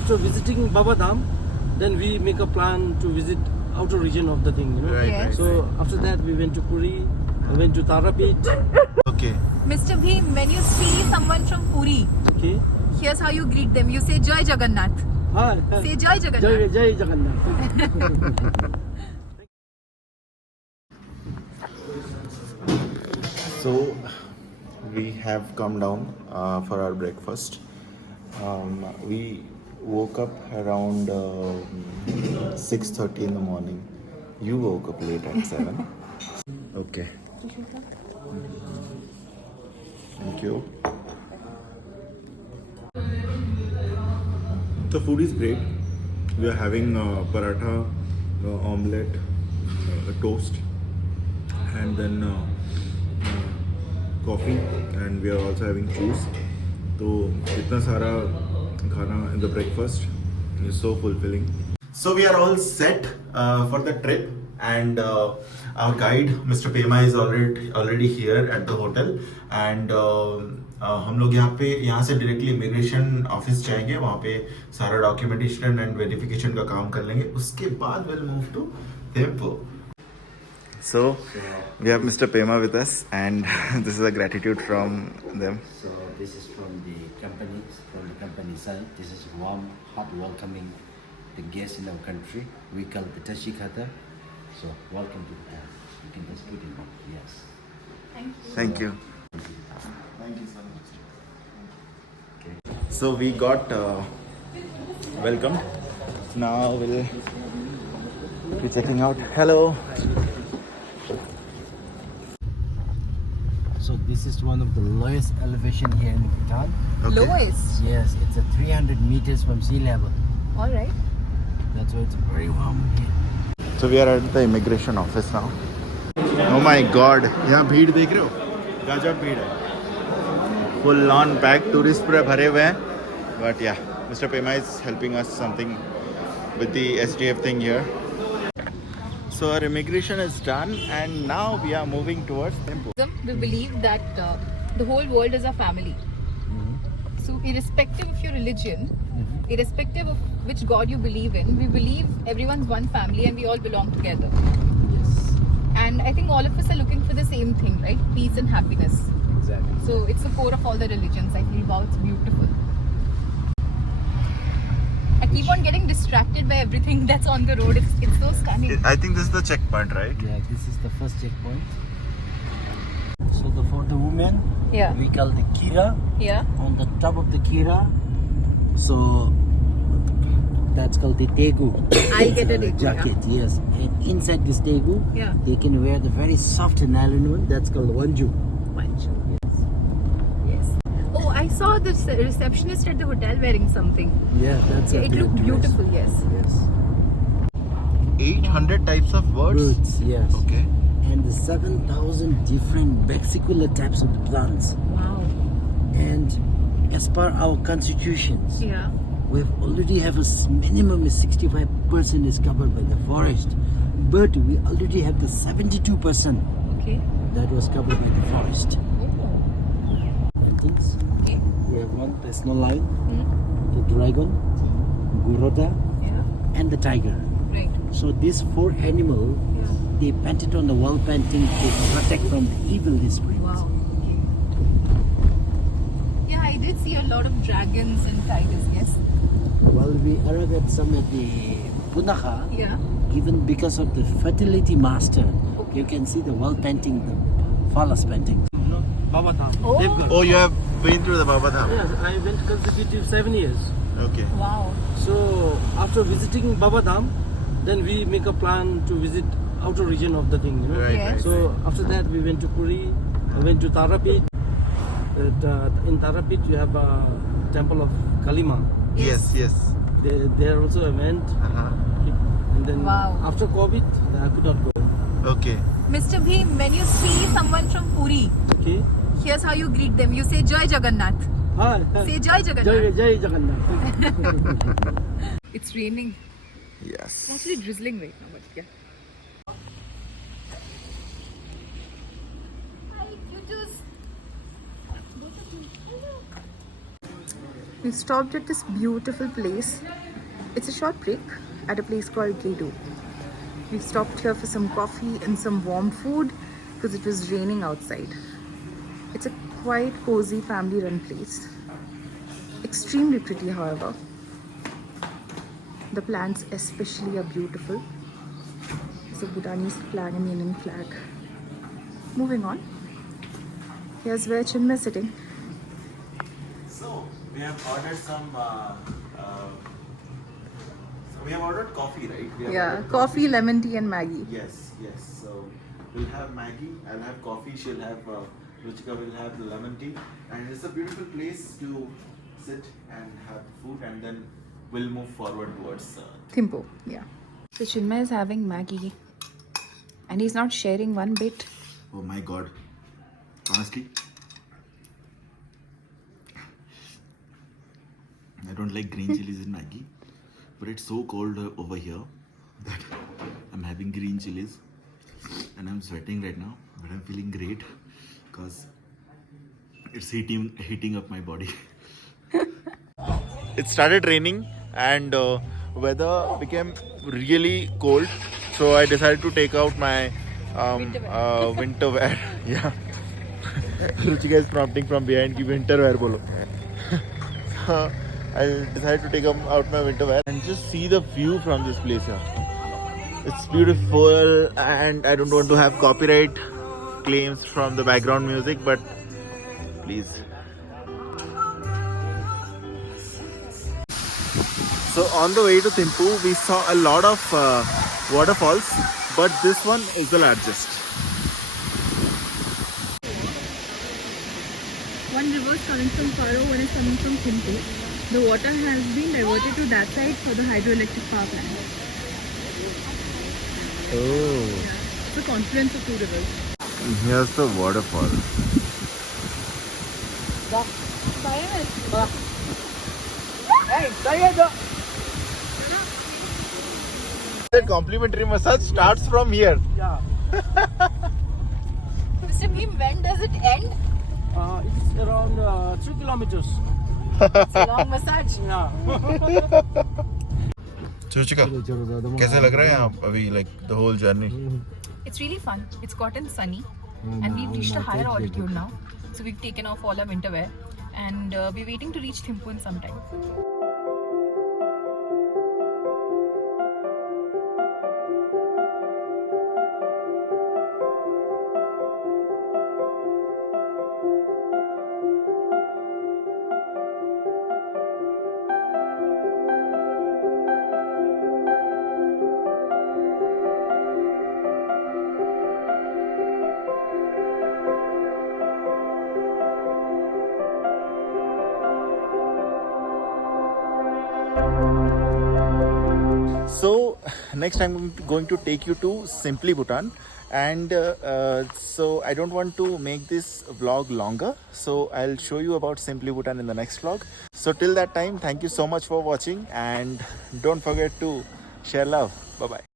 after visiting Baba Dham, then we make a plan to visit outer region of the thing, you know. Right, Yes. right. So after that we went to Puri, went to Tarapit. Okay. Mr. Bhim, when you see someone from Puri, Okay. here's how you greet them. You say Jai Jagannath. Hi. Say Jai Jai Jagannath. Jai Jagannath. So we have come down for our breakfast. We woke up around 6:30 in the morning. You woke up late at 7. Okay. Thank you. The food is great. We are having paratha, omelette, toast, and then coffee, and we are also having juice. तो इतना सारा खाना in the breakfast is so fulfilling. So we are all set for the trip, and our guide Mr. Pema is already here at the hotel, and हम लोग यहाँ से directly immigration office जाएंगे. वहाँ पे सारा डॉक्यूमेंटेशन एंड वेरिफिकेशन का काम कर लेंगे. उसके बाद we'll move to Thimphu. So we have Mr. Pema with us, and this is a gratitude from them. So this is from the company side. This is warm, hot welcoming the guests in our country. We call it the Tashikata. So welcome to the town. You can just put in. Yes. Thank you. Thank you so much. So we got welcomed. Now we'll be checking out. Hello. So this is one of the lowest elevation here in Bhutan. Okay. Lowest. Yes, it's a 300 meters from sea level. All right. That's why it's very warm here. So we are at the immigration office now. Oh my God! यहाँ भीड़ देख रहे हो? गजब भीड़ है. Full on packed tourists पूरे भरे हुए हैं. But yeah, Mr. Pema is helping us something with the SDF thing here. So our immigration is done, and now we are moving towards Thimphu. We believe that the whole world is a family. So irrespective of your religion, irrespective of which God you believe in, we believe everyone's one family and we all belong together. Yes, And I think all of us are looking for the same thing, right? Peace and happiness. exactly. So it's the core of all the religions. I feel wow, it's beautiful. I keep on getting distracted by everything that's on the road. It's so stunning. I think this is the checkpoint, right? Yeah, this is the first checkpoint. So for the women, Yeah. we call the kira. Yeah. On the top of the kira, so that's called the tegu. I'll get a The tegu, jacket, yes. And inside this tegu, Yeah. they can wear the very soft nylon one. That's called wanju. Yes. Yes. Oh, I saw the receptionist at the hotel wearing something. Yeah, that's Yeah, a it good looked dress. beautiful, yes. Yes. 800 types of birds. Birds, yes. Okay. And the 7,000 different vesicular types of the plants. Wow. And as per our constitutions, Yeah. we already have a minimum is 65% is covered by the forest, but we already have the 72% Okay. that was covered by the forest. Oh. And things. Okay. We have one personal line, Hmm. the dragon, Guroda, Yeah. and the tiger. Right. So these four animals, Yeah. they painted on the wall painting to protect from the evil spirits. Wow. Yeah, I did see a lot of dragons and tigers, yes. While we arrived at some at the Punakha, Yeah. even because of the fertility master, you can see the wall painting, the phallus painting. No, Baba Dham. Oh. Devgarh. Oh, you have been through the Baba Dham. Yes, I went consecutive 7 years. Okay. Wow. So after visiting Baba Dham, then we make a plan to visit outer region of the thing, you know. Right, Yes. right. So after that we went to Puri, went to Tarapit. In Tarapit you have a temple of Kalima. Yes, yes. There also I went, Uh-huh. and then Wow. after COVID I could not go. Okay. Mr. Bhim, when you see someone from Puri, Okay. here's how you greet them. You say Jai Jagannath. Hi. Say Jai Jagannath. Jai Jagannath. It's raining. Yes. It's actually drizzling right now, but yeah. Hi, cuties. We stopped at this beautiful place. It's a short break at a place called Gedo. We've stopped here for some coffee and some warm food because it was raining outside. It's a quite cozy family-run place. Extremely pretty, however. The plants especially are beautiful. It's a Bhutanese flag and Indian flag. Moving on. Here's where Chinmay is sitting. So we have ordered some. We have ordered coffee, right? We have Yeah, ordered coffee, lemon tea and Maggie. Yes, yes. So we'll have Maggie. I'll have coffee. She'll have. Ruchika will have the lemon tea, and it's a beautiful place to sit and have food, and then we'll move forward towards. Thimphu, yeah. So Chinmay is having Maggie. And he's not sharing one bit. Oh my God! Honestly, I don't like green chilies in Maggie, but it's so cold over here that I'm having green chilies, and I'm sweating right now, but I'm feeling great because it's heating up my body. It started raining and weather became really cold, so I decided to take out my winter wear. Yeah. Ruchika is prompting from behind ki winter wear bolo. So I decided to take out my winter wear and just see the view from this place here. It's beautiful, and I don't want to have copyright claims from the background music, but please. So on the way to Thimphu, we saw a lot of waterfalls, but this one is the largest. One river is coming from Paro, one is coming from Thimphu. The water has been diverted to that side for the hydroelectric power plant. Oh. It's a confluence of two rivers. Here's the waterfall. The complimentary massage starts from here. Yeah. Mr. Beam, when does it end? It's around 3 kilometers. It's a long massage. Yeah. Ruchika, कैसे लग रहा है यहाँ अभी like the whole journey? It's really fun. It's gotten sunny and we've reached a higher altitude now. So we've taken off all our winter wear and we're waiting to reach Thimphu in some time. So next I'm going to take you to Simply Bhutan, and so I don't want to make this vlog longer, so I'll show you about Simply Bhutan in the next vlog. So till that time, thank you so much for watching, and don't forget to share love. Bye bye.